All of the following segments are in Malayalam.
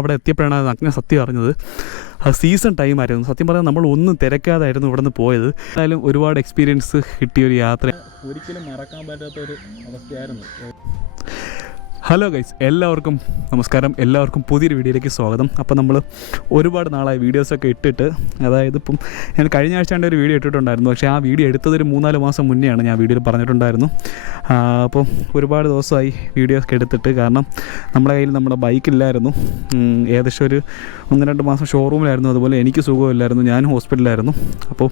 അവിടെ എത്തിയപ്പോഴാണ് അങ്ങനെ സത്യം അറിഞ്ഞത്. സീസൺ ടൈമായിരുന്നു. സത്യം പറഞ്ഞാൽ നമ്മൾ ഒന്നും തിരക്കാതായിരുന്നു ഇവിടെ നിന്ന് പോയത്. എന്തായാലും ഒരുപാട് എക്സ്പീരിയൻസ് കിട്ടിയൊരു യാത്ര, ഒരിക്കലും മറക്കാൻ പറ്റാത്തൊരു അവസ്ഥയായിരുന്നു. ഹലോ ഗൈസ്, എല്ലാവർക്കും നമസ്കാരം. എല്ലാവർക്കും പുതിയൊരു വീഡിയോയിലേക്ക് സ്വാഗതം. അപ്പോൾ നമ്മൾ ഒരുപാട് നാളായി വീഡിയോസൊക്കെ ഇട്ടിട്ട്, അതായത് ഇപ്പം ഞാൻ കഴിഞ്ഞ ആഴ്ച ഒരു വീഡിയോ ഇട്ടിട്ടുണ്ടായിരുന്നു. പക്ഷേ ആ വീഡിയോ എടുത്തതൊരു 3-4 മാസം മുന്നെയാണ് ഞാൻ വീഡിയോയിൽ പറഞ്ഞിട്ടുണ്ടായിരുന്നു. അപ്പോൾ ഒരുപാട് ദിവസമായി വീഡിയോസ് എടുത്തിട്ട്, കാരണം നമ്മുടെ കയ്യിൽ നമ്മുടെ ബൈക്കില്ലായിരുന്നു. ഏകദേശം ഒരു 1-2 മാസം ഷോറൂമിലായിരുന്നു. അതുപോലെ എനിക്ക് സുഖമില്ലായിരുന്നു, ഞാനും ഹോസ്പിറ്റലിലായിരുന്നു. അപ്പോൾ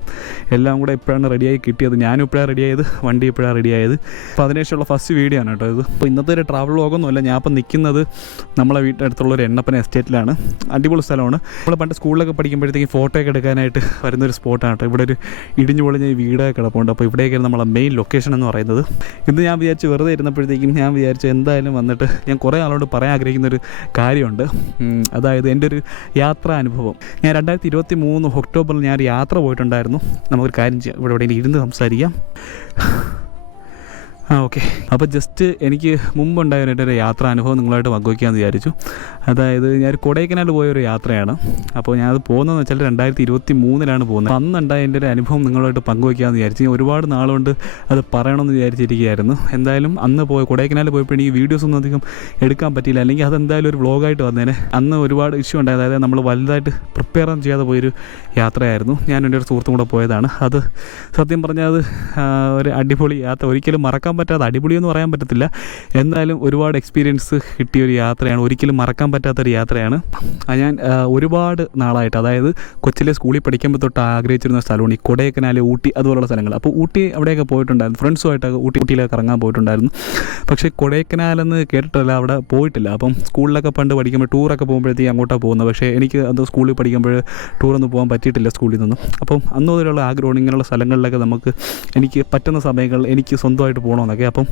എല്ലാം കൂടെ ഇപ്പോഴാണ് റെഡിയായി കിട്ടിയത്. ഞാനും ഇപ്പോഴാണ് റെഡിയായത്, വണ്ടി ഇപ്പോഴാണ് റെഡിയായത്. അപ്പോൾ അതിനുശേഷമുള്ള ഫസ്റ്റ് വീഡിയോ ആണ് കേട്ടോ ഇത്. അപ്പോൾ ഇന്നത്തെ ഒരു ട്രാവൽ വ്ളോഗൊന്നുമല്ല. ഞാൻ ഇപ്പം നിൽക്കുന്നത് നമ്മളെ വീട്ടിനടുത്തുള്ളൊരു എണ്ണപ്പന എസ്റ്റേറ്റിലാണ്. അടിപൊളി സ്ഥലമാണ്. നമ്മൾ പണ്ട് സ്കൂളിലൊക്കെ പഠിക്കുമ്പോഴത്തേക്കും ഫോട്ടോയൊക്കെ എടുക്കാനായിട്ട് വരുന്നൊരു സ്പോട്ടാണ് കേട്ടോ. ഇവിടെ ഒരു ഇടിഞ്ഞു പൊളിഞ്ഞ വീടൊക്കെ കിടപ്പുണ്ട്. അപ്പോൾ ഇവിടെയൊക്കെയാണ് നമ്മളെ മെയിൻ ലൊക്കേഷൻ എന്ന് പറയുന്നത്. ഇന്ന് ഞാൻ വിചാരിച്ച് വെറുതെ ഇരുന്നപ്പോഴത്തേക്കും ഞാൻ വിചാരിച്ചു എന്തായാലും വന്നിട്ട് ഞാൻ കുറേ ആളോട് പറയാൻ ആഗ്രഹിക്കുന്നൊരു കാര്യമുണ്ട്. അതായത് എൻ്റെ ഒരു യാത്രാ അനുഭവം. ഞാൻ 2023 ഒക്ടോബറിൽ ഞാനൊരു യാത്ര പോയിട്ടുണ്ടായിരുന്നു. നമുക്കൊരു കാര്യം ചെയ്യാം, ഇവിടെ ഇരുന്ന് സംസാരിക്കാം. ഓക്കെ. അപ്പോൾ ജസ്റ്റ് എനിക്ക് മുമ്പുണ്ടായൊരു യാത്രാനുഭവം നിങ്ങളായിട്ട് പങ്കുവയ്ക്കാമെന്ന് വിചാരിച്ചു. അതായത് ഞാൻ കൊടൈക്കനാൽ പോയൊരു യാത്രയാണ്. അപ്പോൾ ഞാനത് പോകുന്നതെന്ന് വെച്ചാൽ 2023 പോകുന്നത്. അന്നുണ്ടായ എൻ്റെ ഒരു അനുഭവം നിങ്ങളായിട്ട് പങ്കുവയ്ക്കാമെന്ന് വിചാരിച്ചു. ഒരുപാട് നാളുകൊണ്ട് അത് പറയണമെന്ന് വിചാരിച്ചിരിക്കുകയായിരുന്നു. എന്തായാലും അന്ന് കൊടൈക്കനാൽ പോയപ്പോൾ എനിക്ക് വീഡിയോസ് ഒന്നും അധികം എടുക്കാൻ പറ്റിയില്ല. അല്ലെങ്കിൽ അതെന്തായാലും ഒരു വ്ളോഗായിട്ട് വന്നേനെ. അന്ന് ഒരുപാട് ഇഷ്യൂ ഉണ്ടായത്. അതായത് നമ്മൾ വലുതായിട്ട് പ്രിപ്പയർ ചെയ്യാതെ പോയൊരു യാത്രയായിരുന്നു. ഞാൻ എൻ്റെ ഒരു സുഹൃത്തും കൂടെ പോയതാണ്. അത് സത്യം പറഞ്ഞാൽ അത് ഒരു അടിപൊളി യാത്ര, ഒരിക്കലും മറക്കാൻ പറ്റാത്ത, അടിപൊളിയെന്ന് പറയാൻ പറ്റത്തില്ല, എന്നാലും ഒരുപാട് എക്സ്പീരിയൻസ് കിട്ടിയൊരു യാത്രയാണ്. ഒരിക്കലും മറക്കാൻ പറ്റാത്തൊരു യാത്രയാണ്. ഞാൻ ഒരുപാട് നാളായിട്ട്, അതായത് കൊച്ചിലെ സ്കൂളിൽ പഠിക്കുമ്പോൾ തൊട്ട് ആഗ്രഹിച്ചിരുന്ന സ്ഥലമാണ് ഈ കൊടൈക്കനാൽ, ഊട്ടി അതുപോലുള്ള സ്ഥലങ്ങൾ. അപ്പോൾ ഊട്ടി അവിടെയൊക്കെ പോയിട്ടുണ്ടായിരുന്നു. ഫ്രണ്ട്സുമായിട്ടൊക്കെ ഊട്ടിയിലൊക്കെ ഇറങ്ങാൻ പോയിട്ടുണ്ടായിരുന്നു. പക്ഷേ കൊടൈക്കനാലെന്ന് കേട്ടിട്ടില്ല, അവിടെ പോയിട്ടില്ല. അപ്പം സ്കൂളിലൊക്കെ പണ്ട് പഠിക്കുമ്പോൾ ടൂറൊക്കെ പോകുമ്പോഴത്തേക്ക് അങ്ങോട്ടാണ് പോകുന്നത്. പക്ഷേ എനിക്ക് അത് സ്കൂളിൽ പഠിക്കുമ്പോൾ ടൂറൊന്നും പോകാൻ പറ്റിയിട്ടില്ല സ്കൂളിൽ നിന്നും. അപ്പം അന്ന് മുതലുള്ള ആഗ്രഹമാണ് ഇങ്ങനെയുള്ള സ്ഥലങ്ങളിലൊക്കെ എനിക്ക് പറ്റുന്ന സമയങ്ങൾ എനിക്ക് സ്വന്തമായിട്ട് പോകണമെന്നൊക്കെ. അപ്പം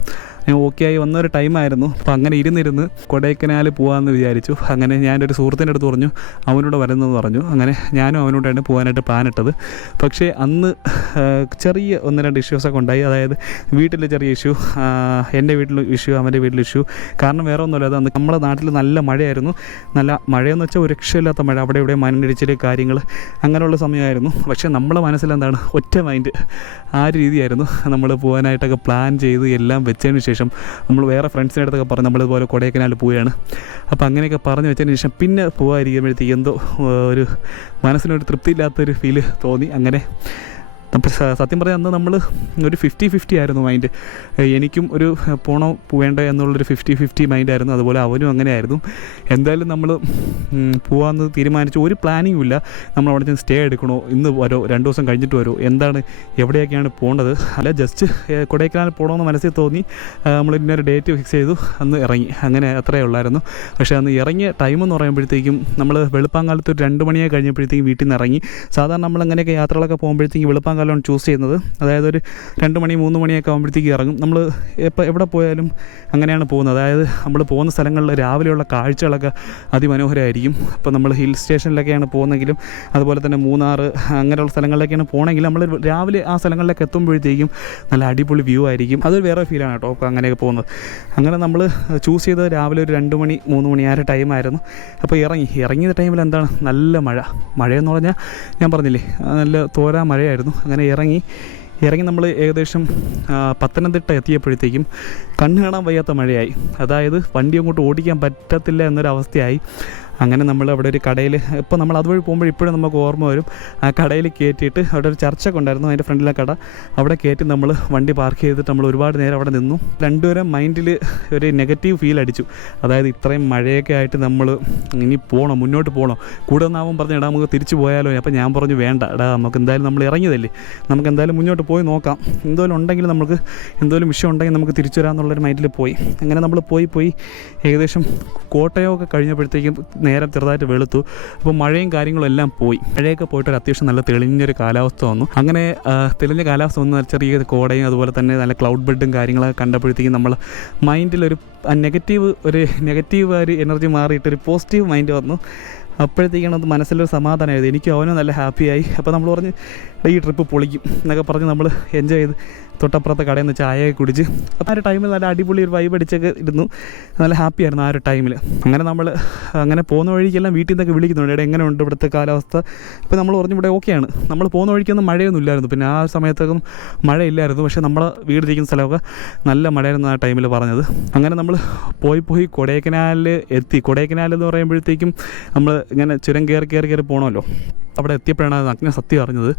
ഞാൻ ഓക്കെ ആയി വന്നൊരു ടൈമായിരുന്നു. അപ്പോൾ അങ്ങനെ ഇരുന്നിരുന്ന് കൊടൈക്കനാൽ പോകാമെന്ന് വിചാരിച്ചു. അങ്ങനെ ഞാനൊരു സുഹൃത്തിൻ്റെ അടുത്ത് പറഞ്ഞു, അവനോട് വരുന്നതെന്ന് പറഞ്ഞു. അങ്ങനെ ഞാനും അവനോടാണ് പോകാനായിട്ട് പ്ലാൻ ഇട്ടത്. പക്ഷേ അന്ന് ചെറിയ 1-2 ഇഷ്യൂസൊക്കെ ഉണ്ടായി. അതായത് വീട്ടിൽ ചെറിയ ഇഷ്യൂ, എൻ്റെ വീട്ടിൽ ഇഷ്യൂ, അവൻ്റെ വീട്ടിൽ ഇഷ്യൂ. കാരണം വേറെ ഒന്നുമില്ല, അത് അന്ന് നമ്മുടെ നാട്ടിൽ നല്ല മഴയായിരുന്നു. നല്ല മഴയെന്ന് വെച്ചാൽ ഒരു രക്ഷയില്ലാത്ത മഴ. അവിടെ ഇവിടെ മണ്ണിടിച്ചിൽ കാര്യങ്ങൾ അങ്ങനെയുള്ള സമയമായിരുന്നു. പക്ഷേ നമ്മളെ മനസ്സിലെന്താണ്, ഒറ്റ മൈൻഡ്, ആ രീതിയായിരുന്നു. നമ്മൾ പോകാനായിട്ടൊക്കെ പ്ലാൻ ചെയ്ത് എല്ലാം വെച്ചതിന് ശേഷം നമ്മൾ വേറെ ഫ്രണ്ട്സിൻ്റെ അടുത്തൊക്കെ പറഞ്ഞ് നമ്മളിതുപോലെ കൊടൈക്കനാൽ പോവുകയാണ്. അപ്പോൾ അങ്ങനെയൊക്കെ പറഞ്ഞു വെച്ചതിന് ശേഷം പിന്നെ പോകാതിരിക്കുമ്പോഴത്തേക്ക് എന്തോ ഒരു മനസ്സിനൊരു തൃപ്തിയില്ലാത്തൊരു ഫീല് തോന്നി. അങ്ങനെ സത്യം പറഞ്ഞാൽ അന്ന് നമ്മൾ ഒരു 50-50 ആയിരുന്നു മൈൻഡ്. എനിക്കും ഒരു പോണോ വേണ്ട എന്നുള്ളൊരു 50-50 മൈൻഡായിരുന്നു. അതുപോലെ അവനും അങ്ങനെയായിരുന്നു. എന്തായാലും നമ്മൾ പോകാമെന്ന് തീരുമാനിച്ചു. ഒരു പ്ലാനിങ്ങും ഇല്ല. നമ്മൾ അവിടെ നിന്ന് സ്റ്റേ എടുക്കണോ, ഇന്ന് വരോ, 2 ദിവസം കഴിഞ്ഞിട്ട് വരോ, എന്താണ്, എവിടെയൊക്കെയാണ് പോകേണ്ടത്, അല്ല ജസ്റ്റ് കൊടൈക്കനാൽ പോകണമെന്ന് മനസ്സിൽ തോന്നി. നമ്മൾ ഇന്നൊരു ഡേറ്റ് ഫിക്സ് ചെയ്തു, അന്ന് ഇറങ്ങി. അങ്ങനെ അത്രയേ ഉള്ളായിരുന്നു. പക്ഷേ അന്ന് ഇറങ്ങിയ ടൈമെന്ന് പറയുമ്പോഴത്തേക്കും നമ്മൾ വെളുപ്പാങ്കാലത്ത് ഒരു 2 മണിയൊക്കെ കഴിഞ്ഞപ്പോഴത്തേക്കും വീട്ടിൽ നിന്ന് ഇറങ്ങി. സാധാരണ നമ്മൾ അങ്ങനെയൊക്കെ യാത്രകളൊക്കെ പോകുമ്പോഴത്തേക്കും വെളുപ്പാങ്കാലമാണ് ചൂസ് ചെയ്യുന്നത്. അതായത് ഒരു 2 മണി 3 മണിയൊക്കെ ആകുമ്പോഴത്തേക്ക് ഇറങ്ങും. നമ്മൾ എവിടെ പോയാലും അങ്ങനെയാണ് പോകുന്നത്. അതായത് നമ്മൾ പോകുന്ന സ്ഥലങ്ങളിൽ രാവിലെയുള്ള കാഴ്ചകളൊക്കെ അതിമനോഹരമായിരിക്കും. ഇപ്പോൾ നമ്മൾ ഹിൽ സ്റ്റേഷനിലൊക്കെയാണ് പോകുന്നതെങ്കിലും, അതുപോലെ തന്നെ മൂന്നാർ അങ്ങനെയുള്ള സ്ഥലങ്ങളിലൊക്കെയാണ് പോകണമെങ്കിൽ നമ്മൾ രാവിലെ ആ സ്ഥലങ്ങളിലൊക്കെ എത്തുമ്പോഴത്തേക്കും നല്ല അടിപൊളി വ്യൂ ആയിരിക്കും. അതൊരു വേറെ ഫീലാണ് കേട്ടോ അപ്പോൾ അങ്ങനെയൊക്കെ പോകുന്നത്. അങ്ങനെ നമ്മൾ ചൂസ് ചെയ്തത് രാവിലെ ഒരു 2 മണി 3 മണി ആ ഒരു ടൈമായിരുന്നു. അപ്പോൾ ഇറങ്ങിയ ടൈമിൽ എന്താണ്, നല്ല മഴയെന്ന് പറഞ്ഞാൽ ഞാൻ പറഞ്ഞില്ലേ, നല്ല തോരാ മഴയായിരുന്നു. അങ്ങനെ ഇറങ്ങി നമ്മൾ ഏകദേശം പത്തനംതിട്ട എത്തിയപ്പോഴത്തേക്കും കണ്ണ് കാണാൻ വയ്യാത്ത മഴയായി. അതായത് വണ്ടി അങ്ങോട്ട് ഓടിക്കാൻ പറ്റത്തില്ല എന്നൊരവസ്ഥയായി. അങ്ങനെ നമ്മൾ അവിടെ ഒരു കടയിൽ, ഇപ്പോൾ നമ്മൾ അതുവഴി പോകുമ്പോൾ ഇപ്പോഴും നമുക്ക് ഓർമ്മ വരും, ആ കടയിൽ കയറ്റിയിട്ട് അവിടെ ഒരു ചർച്ചൊക്കെ ഉണ്ടായിരുന്നു, അതിൻ്റെ ഫ്രണ്ടിലെ കട, അവിടെ കയറ്റി നമ്മൾ വണ്ടി പാർക്ക് ചെയ്തിട്ട് നമ്മൾ ഒരുപാട് നേരം അവിടെ നിന്നു. രണ്ടുപേരും മൈൻഡിൽ ഒരു നെഗറ്റീവ് ഫീൽ അടിച്ചു. അതായത് ഇത്രയും മഴയൊക്കെ ആയിട്ട് നമ്മൾ ഇനി പോകണം, മുന്നോട്ട് പോകണം. കൂടെ ഒന്നാവും പറഞ്ഞു, എടാ നമുക്ക് തിരിച്ചു പോയാലോ. അപ്പോൾ ഞാൻ പറഞ്ഞു വേണ്ട, എടാ നമുക്ക് എന്തായാലും നമ്മൾ ഇറങ്ങിയതല്ലേ, നമുക്ക് എന്തായാലും മുന്നോട്ട് പോയി നോക്കാം, എന്തോലും ഉണ്ടെങ്കിൽ നമുക്ക് എന്തോലും വിഷയം ഉണ്ടെങ്കിൽ നമുക്ക് തിരിച്ചു വരാമെന്നുള്ളൊരു മൈൻഡിൽ പോയി. അങ്ങനെ നമ്മൾ പോയി ഏകദേശം കോട്ടയമൊക്കെ കഴിഞ്ഞപ്പോഴത്തേക്കും നേരം ചെറുതായിട്ട് വെളുത്തു. അപ്പോൾ മഴയും കാര്യങ്ങളും എല്ലാം പോയി. മഴയൊക്കെ പോയിട്ട് ഒരു അത്യാവശ്യം നല്ല തെളിഞ്ഞൊരു കാലാവസ്ഥ വന്നു. അങ്ങനെ തെളിഞ്ഞ കാലാവസ്ഥ വന്നു, ചെറിയ കോടയും അതുപോലെ തന്നെ നല്ല ക്ലൗഡ് ബെഡും കാര്യങ്ങളൊക്കെ കണ്ടപ്പോഴത്തേക്കും നമ്മൾ മൈൻഡിലൊരു നെഗറ്റീവ് ഒരു എനർജി മാറിയിട്ടൊരു പോസിറ്റീവ് മൈൻഡ് വന്നു. അപ്പോഴത്തേക്കാണ് അത് മനസ്സിലൊരു സമാധാനമായത്. എനിക്ക് അവനും നല്ല ഹാപ്പിയായി. അപ്പോൾ നമ്മൾ പറഞ്ഞ് ഈ ട്രിപ്പ് പൊളിക്കും എന്നൊക്കെ പറഞ്ഞ് നമ്മൾ എൻജോയ് ചെയ്ത് തൊട്ടപ്പുറത്തെ കടയിൽ നിന്ന് ചായയൊക്കെ കുടിച്ച് അപ്പോൾ ആ ഒരു ടൈമിൽ നല്ല അടിപൊളി ഒരു വൈബ് അടിച്ചൊക്കെ ഇരുന്നു. നല്ല ഹാപ്പിയായിരുന്നു ആ ഒരു ടൈമിൽ. അങ്ങനെ പോകുന്ന വഴിക്കെല്ലാം വീട്ടിൽ നിന്നൊക്കെ വിളിക്കുന്നുണ്ട്, ഇവിടെ എങ്ങനെയുണ്ട് ഇവിടുത്തെ കാലാവസ്ഥ. അപ്പോൾ നമ്മൾ പറഞ്ഞു ഇവിടെ ഓക്കെയാണ്. നമ്മൾ പോകുന്ന വഴിക്കൊന്നും മഴയൊന്നും ഇല്ലായിരുന്നു, പിന്നെ ആ സമയത്തൊക്കെ മഴയില്ലായിരുന്നു. പക്ഷേ നമ്മളെ വീടിരിക്കുന്ന സ്ഥലമൊക്കെ നല്ല മഴയായിരുന്നു ആ ടൈമിൽ പറഞ്ഞത്. അങ്ങനെ നമ്മൾ പോയി കൊടൈക്കനാലിൽ എത്തി. കൊടൈക്കനാൽ എന്ന് പറയുമ്പോഴത്തേക്കും നമ്മൾ ഇങ്ങനെ ചുരം കയറി പോകണമല്ലോ. അവിടെ എത്തിയപ്പോഴാണ് അത് നഗ്ന സത്യം അറിഞ്ഞത്.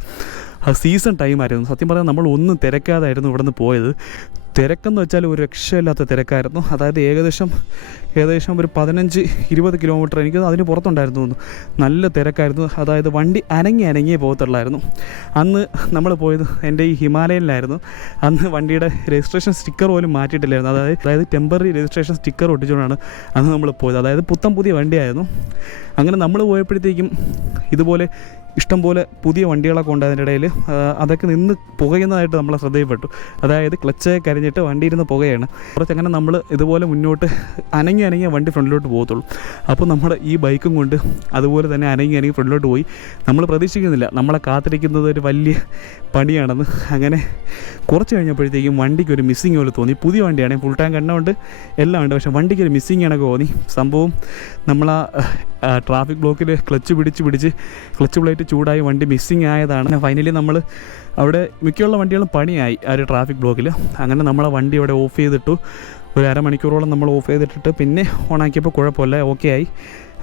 അത് സീസൺ ടൈമായിരുന്നു. സത്യം പറഞ്ഞാൽ നമ്മൾ ഒന്നും തിരക്കാതായിരുന്നു ഇവിടെ നിന്ന് പോയത്. തിരക്കെന്ന് വെച്ചാൽ ഒരു രക്ഷയില്ലാത്ത തിരക്കായിരുന്നു. അതായത് ഏകദേശം ഒരു 15-20 കിലോമീറ്റർ എനിക്ക് അതിന് പുറത്തുണ്ടായിരുന്നു തോന്നുന്നു. നല്ല തിരക്കായിരുന്നു. അതായത് വണ്ടി അനങ്ങിയേ പോകത്തുള്ളായിരുന്നു. അന്ന് നമ്മൾ പോയത് എൻ്റെ ഈ ഹിമാലയനിലായിരുന്നു. അന്ന് വണ്ടിയുടെ രജിസ്ട്രേഷൻ സ്റ്റിക്കർ പോലും മാറ്റിയിട്ടില്ലായിരുന്നു. അതായത് ടെമ്പററി രജിസ്ട്രേഷൻ സ്റ്റിക്കർ ഒട്ടിച്ചുകൊണ്ടാണ് അന്ന് നമ്മൾ പോയത്. അതായത് പുതിയ വണ്ടിയായിരുന്നു. അങ്ങനെ നമ്മൾ പോയപ്പോഴത്തേക്കും ഇതുപോലെ ഇഷ്ടംപോലെ പുതിയ വണ്ടികളൊക്കെ ഉണ്ട്. അതിൻ്റെ ഇടയിൽ അതൊക്കെ നിന്ന് പുകയുന്നതായിട്ട് നമ്മളെ ശ്രദ്ധയിൽപ്പെട്ടു. അതായത് ക്ലച്ച് കരിഞ്ഞിട്ട് വണ്ടി ഇരുന്ന് പുകയാണ്. അങ്ങനെ നമ്മൾ ഇതുപോലെ മുന്നോട്ട് അനങ്ങിയ വണ്ടി ഫ്രണ്ടിലോട്ട് പോകത്തുള്ളൂ. അപ്പോൾ നമ്മൾ ഈ ബൈക്കും കൊണ്ട് അതുപോലെ തന്നെ അനങ്ങി ഫ്രണ്ടിലോട്ട് പോയി. നമ്മൾ പ്രതീക്ഷിക്കുന്നില്ല നമ്മളെ കാത്തിരിക്കുന്നത് ഒരു വലിയ പണിയാണെന്ന്. അങ്ങനെ കുറച്ച് കഴിഞ്ഞപ്പോഴത്തേക്കും വണ്ടിക്കൊരു മിസ്സിങ് പോലെ തോന്നി. പുതിയ വണ്ടിയാണ്, ഫുൾ ടാങ്ക് എണ്ണ ഉണ്ട്, എല്ലാം ഉണ്ട്. പക്ഷേ വണ്ടിക്കൊരു മിസ്സിങ് ആണൊക്കെ തോന്നി. സംഭവം നമ്മൾ ആ ട്രാഫിക് ബ്ലോക്കിൽ ക്ലച്ച് പിടിച്ച് ക്ലച്ച് പ്ലേറ്റ് ചൂടായി വണ്ടി മിസ്സിങ് ആയതാണ്. ഫൈനലി നമ്മൾ അവിടെ മിക്കുള്ള വണ്ടികളും പണിയായി ആ ഒരു ട്രാഫിക് ബ്ലോക്കിൽ. അങ്ങനെ നമ്മളെ വണ്ടി അവിടെ ഓഫ് ചെയ്തിട്ടു. ഒരു അരമണിക്കൂറോളം നമ്മൾ ഓഫ് ചെയ്തിട്ടിട്ട് പിന്നെ ഓണാക്കിയപ്പോൾ കുഴപ്പമില്ല, ഓക്കെ ആയി.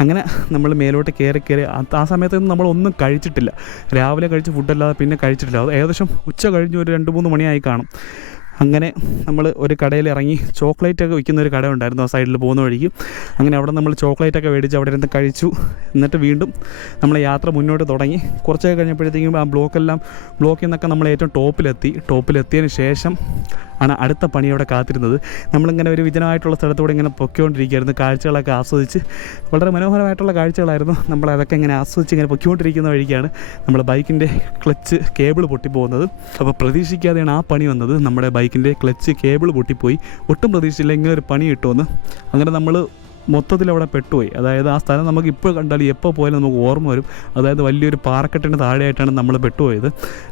അങ്ങനെ നമ്മൾ മേലോട്ട് കയറി ആ സമയത്തൊന്നും നമ്മളൊന്നും കഴിച്ചിട്ടില്ല. രാവിലെ കഴിച്ച ഫുഡല്ലാതെ പിന്നെ കഴിച്ചിട്ടില്ല. അത് ഏകദേശം ഉച്ച കഴിഞ്ഞ് ഒരു 2-3 മണിയായി കാണും. അങ്ങനെ നമ്മൾ ഒരു കടയിൽ ഇറങ്ങി. ചോക്ലേറ്റൊക്കെ വിൽക്കുന്ന ഒരു കട ഉണ്ടായിരുന്നു ആ സൈഡിൽ പോകുന്ന വഴിക്ക്. അങ്ങനെ അവിടെ നമ്മൾ ചോക്ലേറ്റൊക്കെ മേടിച്ച് അവിടെ ഇരുന്ന് കഴിച്ചു. എന്നിട്ട് വീണ്ടും നമ്മൾ യാത്ര മുന്നോട്ട് തുടങ്ങി. കുറച്ചൊക്കെ കഴിഞ്ഞപ്പോഴത്തേക്കും ആ ബ്ലോക്കിൽ നിന്നൊക്കെ നമ്മൾ ഏറ്റവും ടോപ്പിലെത്തിയതിന് ശേഷം ആണ് അടുത്ത പണി അവിടെ കാത്തിരുന്നത്. നമ്മളിങ്ങനെ ഒരു വിജനമായിട്ടുള്ള സ്ഥലത്തൂടെ ഇങ്ങനെ പൊയ്ക്കൊണ്ടിരിക്കുകയായിരുന്നു. കാഴ്ചകളൊക്കെ ആസ്വദിച്ച് വളരെ മനോഹരമായിട്ടുള്ള കാഴ്ചകളായിരുന്നു. നമ്മളതൊക്കെ ഇങ്ങനെ ആസ്വദിച്ച് ഇങ്ങനെ പൊയ്ക്കൊണ്ടിരിക്കുന്ന വഴിക്കാണ് നമ്മുടെ ബൈക്കിൻ്റെ ക്ലച്ച് കേബിൾ പൊട്ടിപ്പോകുന്നത്. അപ്പോൾ പ്രതീക്ഷിക്കാതെയാണ് ആ പണി വന്നത്. നമ്മുടെ ബൈക്കിൻ്റെ ക്ലച്ച് കേബിൾ പൊട്ടിപ്പോയി. ഒട്ടും പ്രതീക്ഷിച്ചില്ല ഇങ്ങനെ ഒരു പണി കിട്ടുമെന്ന്. അങ്ങനെ നമ്മൾ മൊത്തത്തിൽ അവിടെ പെട്ടുപോയി. അതായത് ആ സ്ഥലം നമുക്ക് ഇപ്പോൾ കണ്ടാലും എപ്പോൾ പോയാലും നമുക്ക് ഓർമ്മ വരും. അതായത് വലിയൊരു പാറക്കെട്ടിന് താഴെയായിട്ടാണ് നമ്മൾ പെട്ടുപോയത്.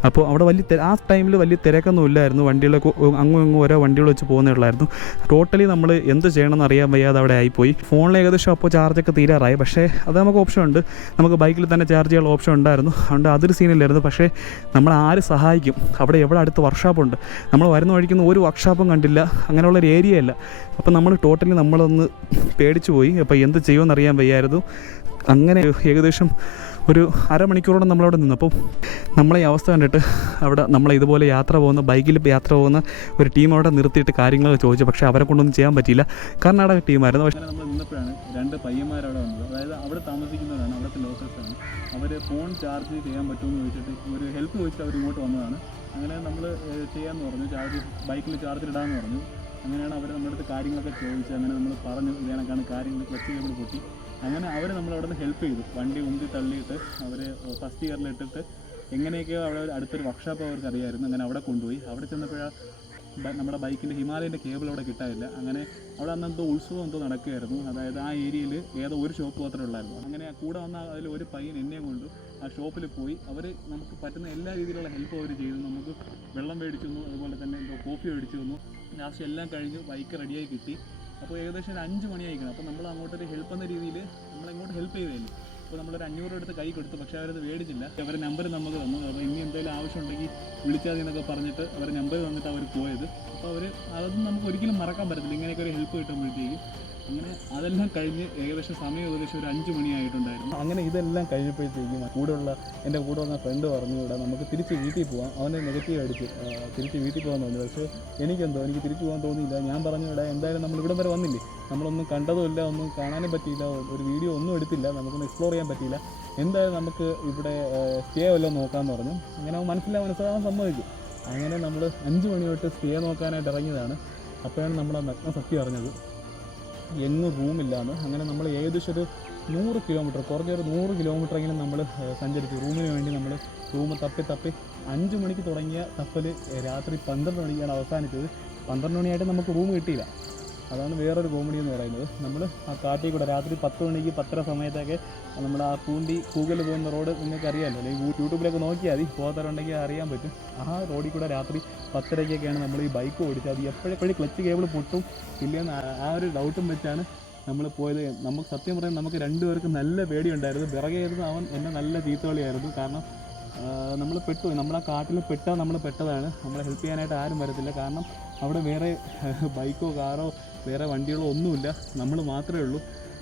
അപ്പോൾ അവിടെ ആ ടൈമിൽ വലിയ തിരക്കൊന്നും ഇല്ലായിരുന്നു. വണ്ടികളൊക്കെ അങ്ങും ഓരോ വണ്ടികൾ വെച്ച് പോകുന്നേ ഉള്ളായിരുന്നു. ടോട്ടലി നമ്മൾ എന്ത് ചെയ്യണമെന്ന് അറിയാൻ വയ്യാതെ അവിടെ ആയിപ്പോയി. ഫോണിൽ ഏകദേശം അപ്പോൾ ചാർജൊക്കെ തീരാറായി. പക്ഷേ അത് നമുക്ക് ഓപ്ഷൻ ഉണ്ട്, നമുക്ക് ബൈക്കിൽ തന്നെ ചാർജ് ചെയ്യാനുള്ള ഓപ്ഷൻ ഉണ്ടായിരുന്നു. അതുകൊണ്ട് അതൊരു സീനില്ലായിരുന്നു. പക്ഷേ നമ്മൾ ആര് സഹായിക്കും? അവിടെ എവിടെ അടുത്ത് വർക്ക്ഷോപ്പുണ്ട്? നമ്മൾ വരുന്ന വഴിക്കുന്ന ഒരു വർക്ക്ഷോപ്പും കണ്ടില്ല, അങ്ങനെയുള്ളൊരു ഏരിയ അല്ല. അപ്പോൾ നമ്മൾ ടോട്ടലി നമ്മളൊന്ന് പേടിച്ചു പോയി. അപ്പോൾ എന്ത് ചെയ്യുമെന്ന് അറിയാൻ വയ്യായിരുന്നു. അങ്ങനെ ഏകദേശം ഒരു അരമണിക്കൂറോളം നമ്മളവിടെ നിന്നു. അപ്പോൾ നമ്മളെ ഈ അവസ്ഥ കണ്ടിട്ട് അവിടെ നമ്മളെ ഇതുപോലെ ബൈക്കിൽ യാത്ര പോകുന്ന ഒരു ടീം അവിടെ നിർത്തിയിട്ട് കാര്യങ്ങളൊക്കെ ചോദിച്ചു. പക്ഷേ അവരെ കൊണ്ടൊന്നും ചെയ്യാൻ പറ്റിയില്ല. കർണാടക ടീമായിരുന്നു. പക്ഷേ നമ്മൾ നിന്നപ്പോഴാണ് 2 പയ്യന്മാരവിടെ വന്നത്. അതായത് അവിടെ താമസിക്കുന്നവരാണ്, അവിടുത്തെ ലോക്കൽസാണ്. അവർ ഫോൺ ചാർജ് ചെയ്യാൻ പറ്റുമെന്ന് ചോദിച്ചിട്ട് ഒരു ഹെൽപ്പ് ചോദിച്ചിട്ട് അവർ ഇങ്ങോട്ട് വന്നതാണ്. അങ്ങനെ നമ്മൾ ചെയ്യാമെന്ന് പറഞ്ഞു, ബൈക്കിൽ ചാർജിലിടാമെന്ന് പറഞ്ഞു. അങ്ങനെയാണ് അവർ നമ്മുടെ അടുത്ത് കാര്യങ്ങളൊക്കെ ചോദിച്ചത്. അങ്ങനെ നമ്മൾ പറഞ്ഞു ഇതേണക്കാണ് കാര്യങ്ങൾ, ക്ലച്ച് കേബിൾ പൊട്ടി. അങ്ങനെ അവർ നമ്മളവിടെ നിന്ന് ഹെൽപ്പ് ചെയ്തു. വണ്ടി ഉന്തി തള്ളിയിട്ട് അവർ ഫസ്റ്റ് ഗിയറിലിട്ടിട്ട് എങ്ങനെയൊക്കെയോ അവിടെ അടുത്തൊരു വർക്ക്ഷോപ്പ് അവർക്ക് അറിയാമായിരുന്നു. അങ്ങനെ അവിടെ കൊണ്ടുപോയി. അവിടെ ചെന്നപ്പോഴാണ് നമ്മുടെ ബൈക്കിൻ്റെ ഹിമാലയൻ്റെ കേബിൾ അവിടെ കിട്ടാനില്ല. അങ്ങനെ അവിടെ അന്നെന്തോ ഉത്സവം എന്തോ നടക്കുകയായിരുന്നു. അതായത് ആ ഏരിയയിൽ ഏതോ ഒരു ഷോപ്പ് മാത്രമേ ഉള്ളായിരുന്നു. അങ്ങനെ കൂടെ വന്ന അതിൽ ഒരു പയ്യൻ എന്നെയും കൊണ്ട് ആ ഷോപ്പിൽ പോയി. അവർ നമുക്ക് പറ്റുന്ന എല്ലാ രീതിയിലുള്ള ഹെൽപ്പ് അവർ ചെയ്തു. നമുക്ക് വെള്ളം മേടിച്ചു തന്നു, അതുപോലെ തന്നെ എന്തോ കോഫി മേടിച്ചു തന്നു. ലാസ്റ്റ് എല്ലാം കഴിഞ്ഞു, ബൈക്ക് റെഡിയായി കിട്ടി. അപ്പോൾ ഏകദേശം ഒരു 5 മണിയായിരിക്കണം. അപ്പോൾ നമ്മൾ അങ്ങോട്ടൊരു ഹെൽപ്പ് എന്ന രീതിയിൽ നമ്മളെങ്ങോട്ട് ഹെൽപ്പ് ചെയ്തതല്ലേ. അപ്പോൾ നമ്മളൊരു 500 എടുത്ത് കൈ കൊടുത്തു. പക്ഷേ അവരത് മേടിച്ചില്ല. അവരുടെ നമ്പർ നമുക്ക് തന്നു. അപ്പോൾ ഇനി എന്തെങ്കിലും ആവശ്യമുണ്ടെങ്കിൽ വിളിച്ചാൽ എന്നൊക്കെ പറഞ്ഞിട്ട് അവർ നമ്പർ തന്നിട്ട് അവർ പോയത്. അപ്പോൾ അതൊന്നും നമുക്ക് ഒരിക്കലും മറക്കാൻ പറ്റത്തില്ല, ഇങ്ങനെയൊക്കെ ഒരു ഹെൽപ്പ് കിട്ടുമ്പോഴത്തേക്കും. അങ്ങനെ അതെല്ലാം കഴിഞ്ഞ് സമയം ഏകദേശം ഒരു 5 മണിയായിട്ടുണ്ടായിരുന്നു. അങ്ങനെ ഇതെല്ലാം കഴിഞ്ഞപ്പോഴത്തേക്കും എൻ്റെ കൂടെ വന്ന ഫ്രണ്ട് പറഞ്ഞു ഇവിടെ നമുക്ക് തിരിച്ച് വീട്ടിൽ പോകാം. അവനെ നെഗറ്റീവ് അടിച്ച് തിരിച്ച് വീട്ടിൽ പോകാൻ തോന്നി. പക്ഷേ എനിക്ക് തിരിച്ചു പോകാൻ തോന്നിയില്ല. ഞാൻ പറഞ്ഞു ഇവിടെ എന്തായാലും നമ്മൾ ഇവിടം വരെ വന്നില്ലേ, നമ്മളൊന്നും കണ്ടതുമില്ല, ഒന്നും കാണാനും പറ്റിയില്ല, ഒരു വീഡിയോ ഒന്നും എടുത്തില്ല, നമുക്കൊന്നും എക്സ്പ്ലോർ ചെയ്യാൻ പറ്റിയില്ല. എന്തായാലും നമുക്ക് ഇവിടെ സ്റ്റേ വല്ലതും നോക്കാമെന്ന് പറഞ്ഞു. അങ്ങനെ അവൻ മനസ്സിലാവാൻ സമ്മതിച്ചു. അങ്ങനെ നമ്മൾ 5 മണി തൊട്ട് സ്റ്റേ നോക്കാനായിട്ട് ഇറങ്ങിയതാണ്. അപ്പോഴാണ് നമ്മുടെ നഗ്ന സത്യം അറിഞ്ഞത് എങ്ങും റൂമില്ലാന്ന്. അങ്ങനെ നമ്മൾ ഏകദേശം ഒരു 100 കിലോമീറ്റർ, കുറഞ്ഞൊരു 100 കിലോമീറ്ററെങ്കിലും നമ്മൾ സഞ്ചരിച്ചു റൂമിന് വേണ്ടി. നമ്മൾ റൂം തപ്പി 5 മണിക്ക് തുടങ്ങിയ തപ്പൽ രാത്രി 12 മണിക്കാണ് അവസാനിച്ചത്. 12 മണിയായിട്ട് നമുക്ക് റൂം കിട്ടിയില്ല. അതാണ് വേറൊരു കോമഡി എന്ന് പറയുന്നത്. നമ്മൾ ആ കാട്ടിൽ കൂടെ രാത്രി 10 മണിക്ക് 10:30 സമയത്തൊക്കെ നമ്മൾ ആ പൂണ്ടി കൂകൽ പോകുന്ന റോഡ് നിങ്ങൾക്ക് അറിയാമല്ലോ, അല്ലെങ്കിൽ യൂട്യൂബിലൊക്കെ നോക്കിയാൽ മതി, പോകാത്തവരുണ്ടെങ്കിൽ അറിയാൻ പറ്റും. ആ റോഡിൽ കൂടെ രാത്രി 10:30-ക്കൊക്കെയാണ് നമ്മൾ ഈ ബൈക്ക് ഓടിച്ചത്. അത് എപ്പോഴെപ്പോഴും ക്ലച്ച് കേബിൾ പൊട്ടും ഇല്ലയെന്ന് ആ ഒരു ഡൗട്ടും വെച്ചാണ് നമ്മൾ പോയത്. നമുക്ക് സത്യം പറയാൻ നമുക്ക് രണ്ടുപേർക്കും നല്ല പേടിയുണ്ടായിരുന്നു. പിറകെയായിരുന്നു അവൻ എന്നെ നല്ല ചീത്തവിളിയായിരുന്നു. കാരണം നമ്മൾ പെട്ടുപോയി, നമ്മളാ കാട്ടിൽ പെട്ടാൽ നമ്മൾ പെട്ടതാണ്. നമ്മളെ ഹെൽപ്പ് ചെയ്യാനായിട്ട് ആരും വരത്തില്ല. കാരണം അവിടെ വേറെ ബൈക്കോ കാറോ വേറെ വണ്ടികളോ ഒന്നുമില്ല, നമ്മൾ മാത്രമേ ഉള്ളൂ.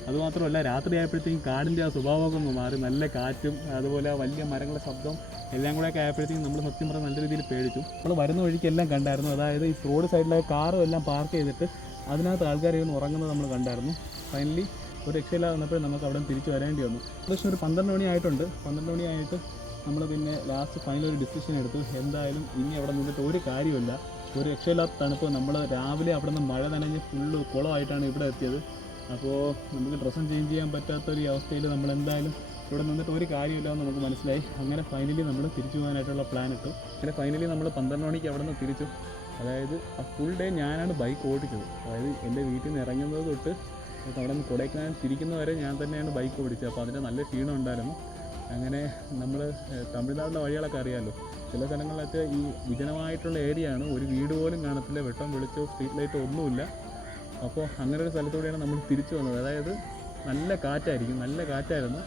അതുമാത്രമല്ല രാത്രി ആയപ്പോഴത്തേക്കും കാടിൻ്റെ ആ സ്വഭാവമൊക്കെ ഒന്ന് മാറി, നല്ല കാറ്റും അതുപോലെ വലിയ മരങ്ങളുടെ ശബ്ദം എല്ലാം കൂടെയൊക്കെ ആയപ്പോഴത്തേക്കും നമ്മൾ സത്യം പറഞ്ഞാൽ നല്ല രീതിയിൽ പേടിച്ചു. നമ്മൾ വരുന്ന വഴിക്കെല്ലാം കണ്ടായിരുന്നു. അതായത് ഈ റോഡ് സൈഡിലെ കാറും എല്ലാം പാർക്ക് ചെയ്തിട്ട് അതിനകത്ത് ആൾക്കാർ ഇരുന്ന് ഉറങ്ങുന്നത് നമ്മൾ കണ്ടായിരുന്നു. ഫൈനലി ഒരു രക്ഷയില്ലാതെ വന്നപ്പോൾ നമുക്ക് അവിടെ തിരിച്ച് വരേണ്ടി വന്നു. ഏകദേശം ഒരു 12 മണി ആയിട്ടുണ്ട്. 12 മണിയായിട്ട് നമ്മൾ പിന്നെ ലാസ്റ്റ് ഫൈനൽ ഒരു ഡിസിഷൻ എടുത്തു. എന്തായാലും ഇനി അവിടെ നിന്നിട്ട് ഒരു കാര്യമില്ല, ഒരു രക്ഷയില്ലാത്ത തണുപ്പ്. നമ്മൾ രാവിലെ അവിടെ നിന്ന് മഴ നനഞ്ഞ് ഫുള്ള് കുളമായിട്ടാണ് ഇവിടെ എത്തിയത്. അപ്പോൾ നമുക്ക് ഡ്രസ്സും ചേഞ്ച് ചെയ്യാൻ പറ്റാത്തൊരു അവസ്ഥയിൽ നമ്മൾ എന്തായാലും ഇവിടെ നിന്നിട്ട് ഒരു കാര്യമില്ല എന്ന് നമുക്ക് മനസ്സിലായി. അങ്ങനെ ഫൈനലി നമ്മൾ തിരിച്ചു പോകാനായിട്ടുള്ള പ്ലാൻ ഇട്ടു. അങ്ങനെ ഫൈനലി നമ്മൾ 12 മണിക്ക് അവിടെ നിന്ന് തിരിച്ചു. അതായത് ആ ഫുൾ ഡേ ഞാനാണ് ബൈക്ക് ഓടിച്ചത്. അതായത് എൻ്റെ വീട്ടിൽ നിന്ന് ഇറങ്ങുന്നത് തൊട്ട് അവിടെ നിന്ന് കൊടൈക്കനാൽ തിരിക്കുന്നവരെ ഞാൻ തന്നെയാണ് ബൈക്ക് ഓടിച്ചത്. അപ്പോൾ അതിൻ്റെ നല്ല ക്ഷീണം ഉണ്ടായിരുന്നു. അങ്ങനെ നമ്മൾ തമിഴ്നാടിൻ്റെ വഴികളൊക്കെ അറിയാമല്ലോ, ചില സ്ഥലങ്ങളിലൊക്കെ ഈ വിജനമായിട്ടുള്ള ഏരിയയാണ്, ഒരു വീട് പോലും കാണത്തില്ല, വെട്ടം വെളിച്ചോ സ്ട്രീറ്റ് ലൈറ്റോ ഒന്നുമില്ല. അപ്പോൾ അങ്ങനെ ഒരു സ്ഥലത്തൂടെയാണ് നമ്മൾ തിരിച്ചു വന്നത്. അതായത് നല്ല കാറ്റായിരിക്കും, നല്ല കാറ്റായിരുന്നു.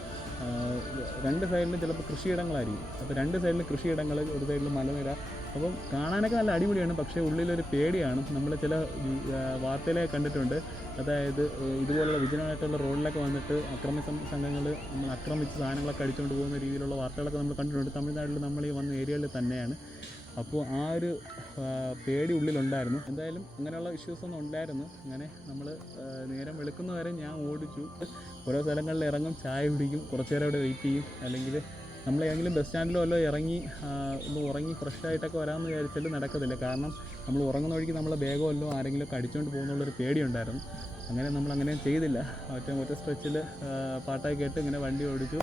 രണ്ട് സൈഡിലും ചിലപ്പോൾ കൃഷിയിടങ്ങളായിരിക്കും. അപ്പോൾ രണ്ട് സൈഡിലും കൃഷിയിടങ്ങൾ, ഒരു സൈഡിൽ മലനിര. അപ്പം കാണാനൊക്കെ നല്ല അടിപൊളിയാണ്. പക്ഷേ ഉള്ളിലൊരു പേടിയാണ്. നമ്മൾ ചില വാർത്തയിലൊക്കെ കണ്ടിട്ടുണ്ട്, അതായത് ഇതുപോലുള്ള വിജനമായിട്ടുള്ള റോഡിലൊക്കെ വന്നിട്ട് സംഘങ്ങൾ നമ്മൾ ആക്രമിച്ച് സാധനങ്ങളൊക്കെ അടിച്ചുകൊണ്ട് പോകുന്ന രീതിയിലുള്ള വാർത്തകളൊക്കെ നമ്മൾ കണ്ടിട്ടുണ്ട്. തമിഴ്നാട്ടിൽ നമ്മൾ ഈ വന്ന ഏരിയകളിൽ തന്നെയാണ്. അപ്പോൾ ആ ഒരു പേടി ഉള്ളിലുണ്ടായിരുന്നു. എന്തായാലും അങ്ങനെയുള്ള ഇഷ്യൂസൊന്നും ഉണ്ടായിരുന്നു. അങ്ങനെ നമ്മൾ നേരം വെളുക്കുന്നവരെ ഞാൻ ഓടിച്ചു. ഓരോ സ്ഥലങ്ങളിൽ ഇറങ്ങും, ചായ കുടിക്കും, കുറച്ച് നേരം അവിടെ വെയിറ്റ് ചെയ്യും. അല്ലെങ്കിൽ നമ്മൾ ഏതെങ്കിലും ബസ് സ്റ്റാൻഡിലോ വല്ലോ ഇറങ്ങി ഒന്ന് ഉറങ്ങി ഫ്രഷായിട്ടൊക്കെ വരാമെന്ന് വിചാരിച്ചാൽ നടക്കത്തില്ല. കാരണം നമ്മൾ ഉറങ്ങുന്ന വഴിക്ക് നമ്മളെ ബാഗോ വല്ലോ ആരെങ്കിലുമൊക്കെ അടിച്ചുകൊണ്ട് പോകുന്നുള്ളൊരു പേടിയുണ്ടായിരുന്നു. അങ്ങനെ നമ്മളങ്ങനെ ചെയ്തില്ല. ഒറ്റ സ്ട്രെച്ചിൽ പാട്ടൊക്കെ കേട്ട് ഇങ്ങനെ വണ്ടി ഓടിച്ചു.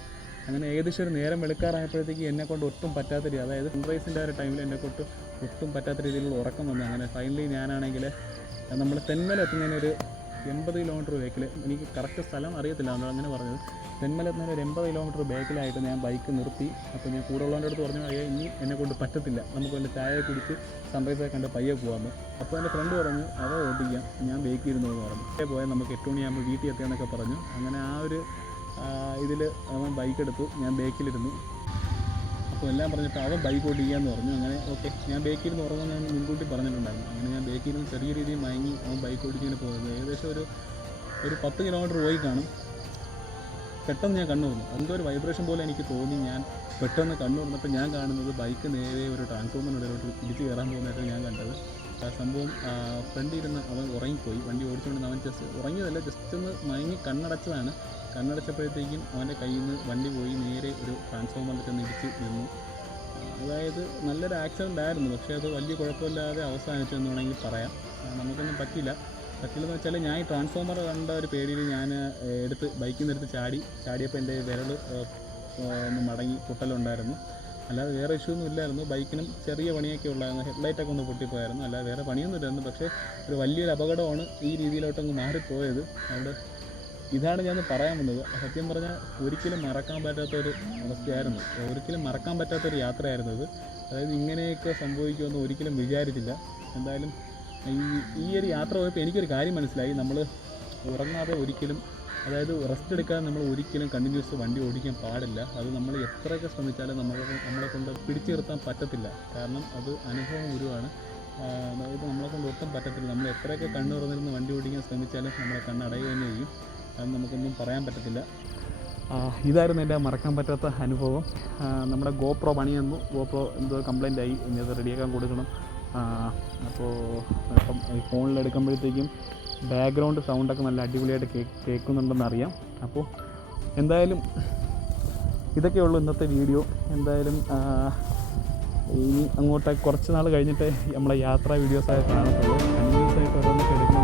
അങ്ങനെ ഏകദേശം ഒരു നേരം വെളുക്കാറായപ്പോഴത്തേക്ക് എന്നെക്കൊണ്ട് ഒട്ടും പറ്റാത്ത രീതി, അതായത് സൺറൈസിൻ്റെ ഒരു ടൈമിൽ എന്നെക്കൊണ്ട് ഒട്ടും പറ്റാത്ത രീതിയിലുള്ള ഉറക്കം വന്നു. അങ്ങനെ ഫൈനലി ഞാനാണെങ്കിൽ നമ്മൾ തെന്മല എത്തുന്നതിനൊരു 80 കിലോമീറ്റർ ബാക്കിൽ, എനിക്ക് കറക്റ്റ് സ്ഥലം അറിയത്തില്ല, നമ്മൾ അങ്ങനെ പറഞ്ഞത്, തെന്മല എത്തുന്നതിന് ഒരു 80 കിലോമീറ്റർ ബാക്കിലായിട്ട് ഞാൻ ബൈക്ക് നിർത്തി. അപ്പോൾ ഞാൻ കൂടെ ഉള്ളവൻ്റെ അടുത്ത് പറഞ്ഞു, ഇനി എന്നെക്കൊണ്ട് പറ്റത്തില്ല, നമുക്ക് വല്ല ചായ കുടിച്ച് സൺറൈസൊക്കെ കണ്ട് പയ്യെ പോകാമെന്ന്. അപ്പോൾ എൻ്റെ ഫ്രണ്ട് പറഞ്ഞു അവ ഓടിക്കാം, ഞാൻ ബേക്കിരുന്നു എന്ന് പറഞ്ഞു. പോയാൽ നമുക്ക് 8 മണിയാകുമ്പോൾ വീട്ടിൽ എത്തിയാന്നൊക്കെ പറഞ്ഞു. അങ്ങനെ ആ ഒരു ഇതിൽ അവൻ ബൈക്ക് എടുത്തു, ഞാൻ ബേക്കിലിരുന്നു. അപ്പോൾ എല്ലാം പറഞ്ഞിട്ട് അവൻ ബൈക്ക് ഓടിക്കാമെന്ന് പറഞ്ഞു. അങ്ങനെ ഓക്കെ, ഞാൻ ബേക്കിരുന്ന് ഉറങ്ങുമെന്ന് ഞാൻ മുൻകൂട്ടി പറഞ്ഞിട്ടുണ്ടായിരുന്നു. അങ്ങനെ ഞാൻ ബേക്കിരുന്ന് ചെറിയ രീതിയിൽ മയങ്ങി അവൻ ബൈക്ക് ഓടിക്കാൻ പോയത്. ഏകദേശം ഒരു 10 കിലോമീറ്റർ പോയി കാണും. പെട്ടെന്ന് ഞാൻ കണ്ണു തുറന്നു. എന്തോ ഒരു വൈബ്രേഷൻ പോലെ എനിക്ക് തോന്നി. ഞാൻ പെട്ടെന്ന് കണ്ണു തുറന്നപ്പോൾ ഞാൻ കാണുന്നത് ബൈക്ക് നേരെ ഒരു ട്രാൻസ്ഫോമറിനിടയിലോട്ട് ഇടിച്ച് കയറാൻ പോകുന്നതായിട്ടാണ് ഞാൻ കണ്ടത്. ആ സംഭവം ഫ്രണ്ടിരുന്ന് അവൻ ഉറങ്ങിപ്പോയി. വണ്ടി ഓടിച്ചുകൊണ്ട് അവൻ ജസ്റ്റ് ഉറങ്ങിയതല്ല, ജസ്റ്റ് ഒന്ന് മയങ്ങി കണ്ണടച്ചതാണ്. കണ്ണടച്ചപ്പോഴത്തേക്കും അവൻ്റെ കയ്യിൽ നിന്ന് വണ്ടി പോയി നേരെ ഒരു ട്രാൻസ്ഫോമറിൽ ചെന്ന് ഇടിച്ച് നിന്നു. അതായത് നല്ലൊരു ആക്സിഡൻ്റ് ആയിരുന്നു, പക്ഷേ അത് വലിയ കുഴപ്പമില്ലാതെ അവസാനിച്ചു എന്ന് വേണമെങ്കിൽ പറയാം. നമുക്കൊന്നും പറ്റില്ലെന്ന് വെച്ചാൽ ഞാൻ ഈ ട്രാൻസ്ഫോമർ കണ്ട ഒരു പേടിയിൽ ഞാൻ ബൈക്കിൽ നിന്ന് എടുത്ത് ചാടിയപ്പോൾ എൻ്റെ വിരൽ ഒന്ന് മടങ്ങി പൊട്ടലുണ്ടായിരുന്നു. അല്ലാതെ വേറെ ഇഷ്യൂ ഒന്നും ഇല്ലായിരുന്നു. ബൈക്കിനും ചെറിയ പണിയൊക്കെ ഉള്ളായിരുന്നു, ഹെഡ്ലൈറ്റൊക്കെ ഒന്ന് പൊട്ടിപ്പോയായിരുന്നു, അല്ലാതെ വേറെ പണിയൊന്നും ഇല്ലായിരുന്നു. പക്ഷേ ഒരു വലിയൊരു അപകടമാണ് ഈ രീതിയിലോട്ടങ്ങ് മാറിപ്പോയത്. അവിടെ ഇതാണ് ഞാൻ പറയാൻ വന്നത്. സത്യം പറഞ്ഞാൽ ഒരിക്കലും മറക്കാൻ പറ്റാത്തൊരു അവസ്ഥയായിരുന്നു, ഒരിക്കലും മറക്കാൻ പറ്റാത്തൊരു യാത്രയായിരുന്നു ഇത്. അതായത് ഇങ്ങനെയൊക്കെ സംഭവിക്കുമെന്ന് ഒരിക്കലും വിചാരിച്ചില്ല. എന്തായാലും ഈ ഒരു യാത്ര പോയപ്പോൾ എനിക്കൊരു കാര്യം മനസ്സിലായി, നമ്മൾ ഉറങ്ങാതെ ഒരിക്കലും, അതായത് റെസ്റ്റ് എടുക്കാതെ നമ്മൾ ഒരിക്കലും കണ്ടിന്യൂസ് വണ്ടി ഓടിക്കാൻ പാടില്ല. അത് നമ്മൾ എത്രയൊക്കെ ശ്രമിച്ചാലും നമ്മളെ കൊണ്ട് പിടിച്ചു നിർത്താൻ പറ്റത്തില്ല. കാരണം അത് അനുഭവം ഗുരുവാണ്. അതായത് നമ്മളെ കൊണ്ട് ഒട്ടും പറ്റത്തില്ല. നമ്മൾ എത്രയൊക്കെ കണ്ണ് തുറന്നിരുന്ന് വണ്ടി ഓടിക്കാൻ ശ്രമിച്ചാലും നമ്മളെ കണ്ണടയുക തന്നെ ചെയ്യും. അത് നമുക്കൊന്നും പറയാൻ പറ്റത്തില്ല. ഇതായിരുന്നു എൻ്റെ മറക്കാൻ പറ്റാത്ത അനുഭവം. നമ്മുടെ ഗോപ്രോ പണി തന്നു. ഗോപ്രോ എന്തോ കംപ്ലൈൻ്റ് ആയി, ഇനി അത് റെഡിയാക്കാൻ കൊടുക്കണം. അപ്പോൾ ഇപ്പം ഈ ഫോണിലെടുക്കുമ്പോഴത്തേക്കും ബാക്ക്ഗ്രൗണ്ട് സൗണ്ടൊക്കെ നല്ല അടിപൊളിയായിട്ട് കേൾക്കുന്നുണ്ടെന്ന് അറിയാം. അപ്പോൾ എന്തായാലും ഇതൊക്കെയുള്ളൂ ഇന്നത്തെ വീഡിയോ. എന്തായാലും ഇനി അങ്ങോട്ട് കുറച്ച് നാൾ കഴിഞ്ഞിട്ട് നമ്മളെ യാത്രാ വീഡിയോസൊക്കെ കാണത്തുള്ളൂ. കണ്ടിന്യൂസ് ആയിട്ട് ഓരോന്നൊക്കെ എടുക്കുന്ന